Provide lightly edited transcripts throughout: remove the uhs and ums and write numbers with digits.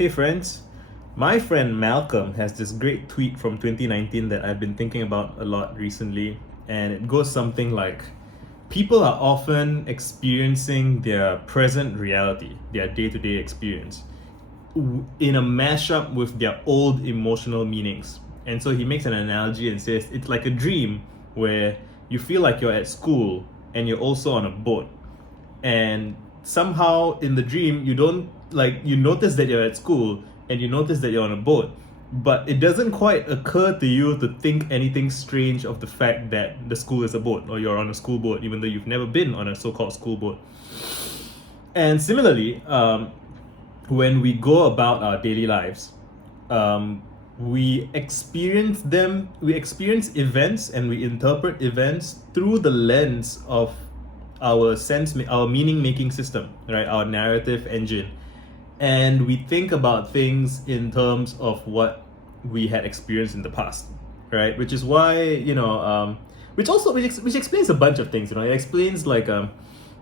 Hey friends, my friend Malcolm has this great tweet from 2019 that I've been thinking about a lot recently, and it goes something like people are often experiencing their present reality, their day to day experience, in a mashup with their old emotional meanings. And so he makes an analogy and says it's like a dream where you feel like you're at school and you're also on a boat, and somehow in the dream you don't like you notice that you're at school and you notice that you're on a boat, but it doesn't quite occur to you to think anything strange of the fact that the school is a boat or you're on a school boat even though you've never been on a so-called school boat. And similarly, when we go about our daily lives, we experience events and we interpret events through the lens of our meaning making system, right? Our narrative engine. And we think about things in terms of what we had experienced in the past, right? Which is why, which explains a bunch of things. It explains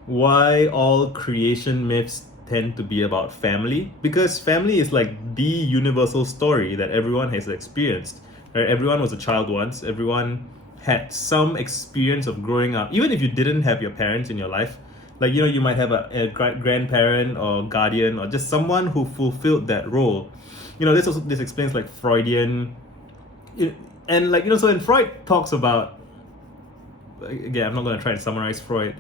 why all creation myths tend to be about family, because family is like the universal story that everyone has experienced, right? Everyone was a child once. Everyone had some experience of growing up, even if you didn't have your parents in your life. You might have a grandparent or guardian or just someone who fulfilled that role. This explains like Freudian, so when Freud talks about, again, I'm not going to try to summarize Freud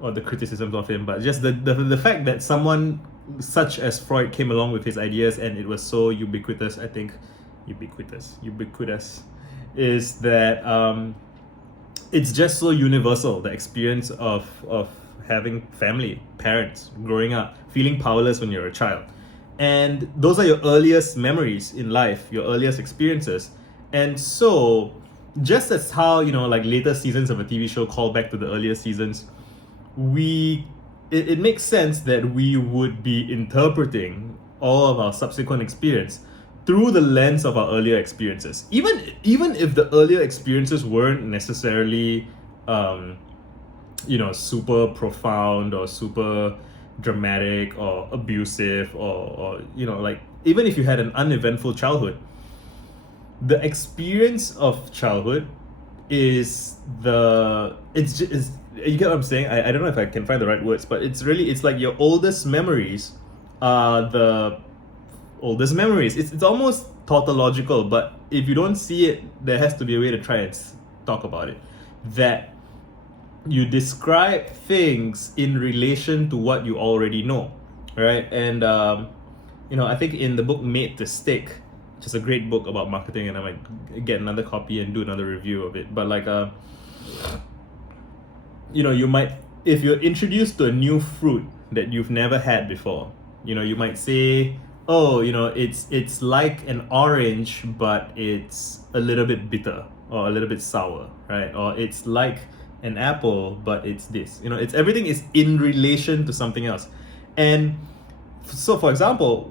or the criticisms of him, but just the fact that someone such as Freud came along with his ideas and it was so ubiquitous, I think, ubiquitous, is that it's just so universal, the experience of having family, parents, growing up, feeling powerless when you're a child. And those are your earliest memories in life, your earliest experiences. And so, just as how, later seasons of a TV show call back to the earlier seasons, it makes sense that we would be interpreting all of our subsequent experience through the lens of our earlier experiences. Even if the earlier experiences weren't necessarily super profound or super dramatic or abusive or even if you had an uneventful childhood, the experience of childhood is you get what I'm saying? I don't know if I can find the right words, but it's like your oldest memories are the oldest memories. It's almost tautological, but if you don't see it, there has to be a way to try and talk about it. That you describe things in relation to what you already know, right? And I think in the book Made to Stick, which is a great book about marketing, and I might get another copy and do another review of it. But you might, if you're introduced to a new fruit that you've never had before, you might say, oh, it's like an orange, but it's a little bit bitter or a little bit sour, right? Or it's like an apple, but it's this. It's everything is in relation to something else. And so, for example,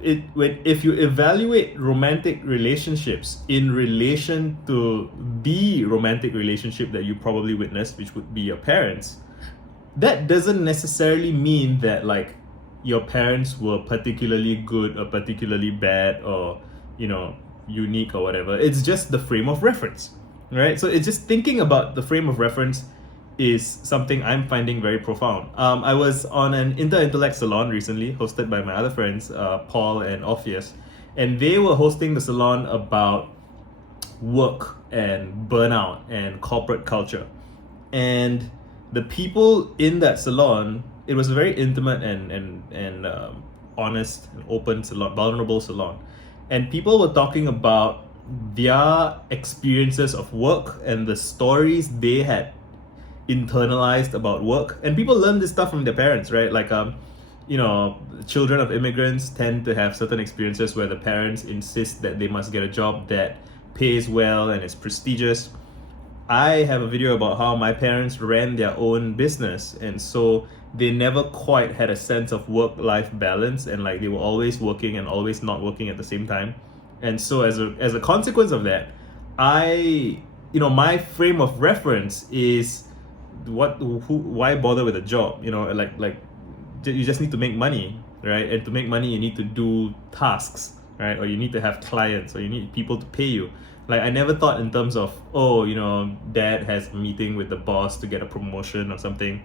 if you evaluate romantic relationships in relation to the romantic relationship that you probably witnessed, which would be your parents, that doesn't necessarily mean that your parents were particularly good or particularly bad or unique or whatever. It's just the frame of reference, right? So it's just thinking about the frame of reference is something I'm finding very profound. I was on an inter-intellect salon recently, hosted by my other friends, Paul and Orpheus, and they were hosting the salon about work and burnout and corporate culture. And the people in that salon, it was a very intimate and honest and open salon, vulnerable salon. And people were talking about their experiences of work and the stories they had internalized about work. And people learn this stuff from their parents, right? Children of immigrants tend to have certain experiences where the parents insist that they must get a job that pays well and is prestigious. I have a video about how my parents ran their own business, and so they never quite had a sense of work-life balance, and they were always working and always not working at the same time. And so as a consequence of that, my frame of reference is why bother with a job? You just need to make money. right? And to make money, you need to do tasks, right? Or you need to have clients, or you need people to pay you. Like, I never thought in terms of, oh, dad has a meeting with the boss to get a promotion or something.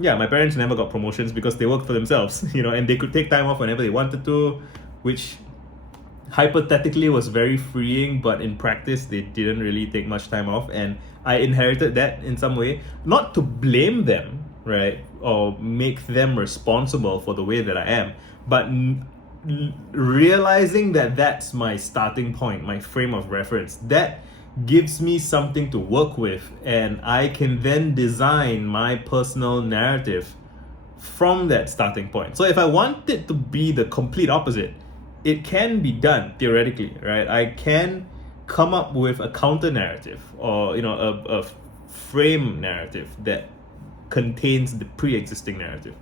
Yeah, my parents never got promotions because they worked for themselves, and they could take time off whenever they wanted to, which hypothetically was very freeing, but in practice they didn't really take much time off, and I inherited that in some way. Not to blame them, right, or make them responsible for the way that I am, but realizing that that's my starting point, my frame of reference, that gives me something to work with, and I can then design my personal narrative from that starting point. So if I want it to be the complete opposite, it can be done theoretically, right? I can come up with a counter narrative, or a frame narrative that contains the pre-existing narrative.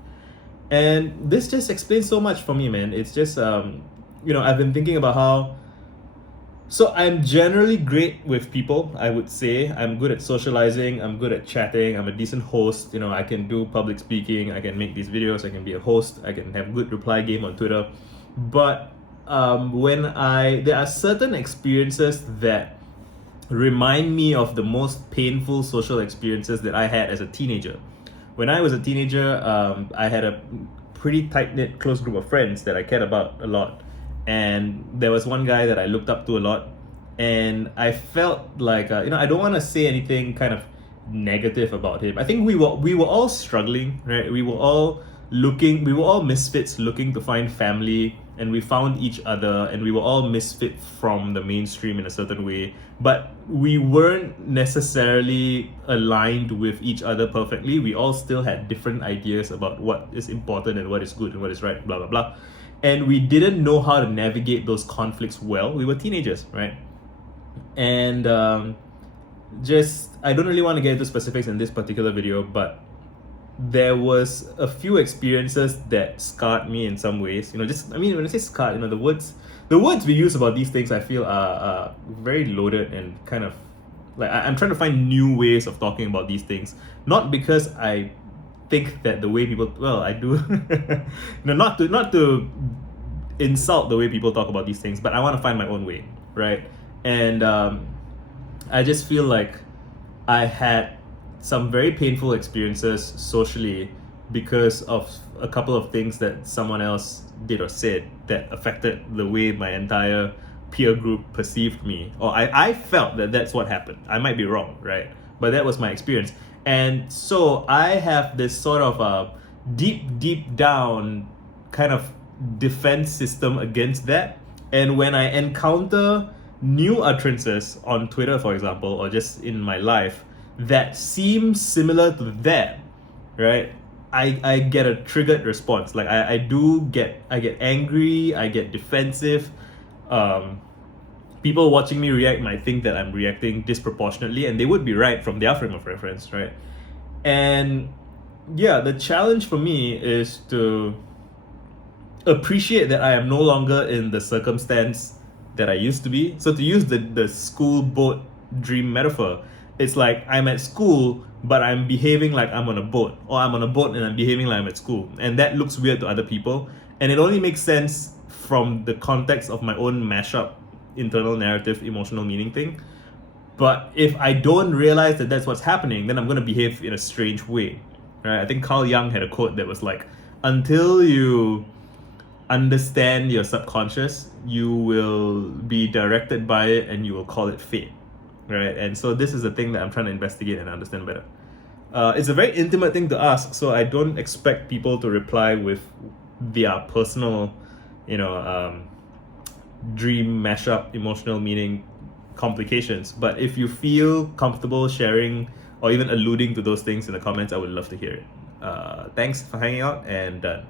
And this just explains so much for me, man. It's just I've been thinking about how, so I'm generally great with people, I would say. I'm good at socializing, I'm good at chatting, I'm a decent host. I can do public speaking, I can make these videos, I can be a host, I can have good reply game on Twitter. But there are certain experiences that remind me of the most painful social experiences that I had as a teenager. When I was a teenager, I had a pretty tight-knit, close group of friends that I cared about a lot. And there was one guy that I looked up to a lot. And I felt like, I don't want to say anything kind of negative about him. I think we were all struggling, right? We were all misfits looking to find family, and we found each other, and we were all misfit from the mainstream in a certain way, but we weren't necessarily aligned with each other perfectly. We all still had different ideas about what is important and what is good and what is right, blah blah blah, and we didn't know how to navigate those conflicts well. We were teenagers, right? And I don't really want to get into specifics in this particular video, but there was a few experiences that scarred me in some ways. When I say scarred, the words we use about these things, I feel are very loaded, and kind of like I'm trying to find new ways of talking about these things. Not because I think that the way people, well, I do, not to insult the way people talk about these things, but I want to find my own way, right? And I just feel like I had some very painful experiences socially because of a couple of things that someone else did or said that affected the way my entire peer group perceived me. Or I felt that that's what happened. I might be wrong, right? But that was my experience. And so I have this sort of a deep down kind of defense system against that. And when I encounter new utterances on Twitter, for example, or just in my life, that seems similar to that, right? I get a triggered response. Like I get angry, I get defensive. People watching me react might think that I'm reacting disproportionately, and they would be right from their frame of reference, right? And yeah, the challenge for me is to appreciate that I am no longer in the circumstance that I used to be. So to use the school boat dream metaphor, it's like I'm at school, but I'm behaving like I'm on a boat, or I'm on a boat and I'm behaving like I'm at school. And that looks weird to other people. And it only makes sense from the context of my own mashup, internal narrative, emotional meaning thing. But if I don't realize that that's what's happening, then I'm going to behave in a strange way, right? I think Carl Jung had a quote that was like, until you understand your subconscious, you will be directed by it and you will call it fate. Right, and so this is the thing that I'm trying to investigate and understand better. It's a very intimate thing to ask, so I don't expect people to reply with their personal, dream mashup, emotional meaning complications. But if you feel comfortable sharing or even alluding to those things in the comments, I would love to hear it. Thanks for hanging out, and done.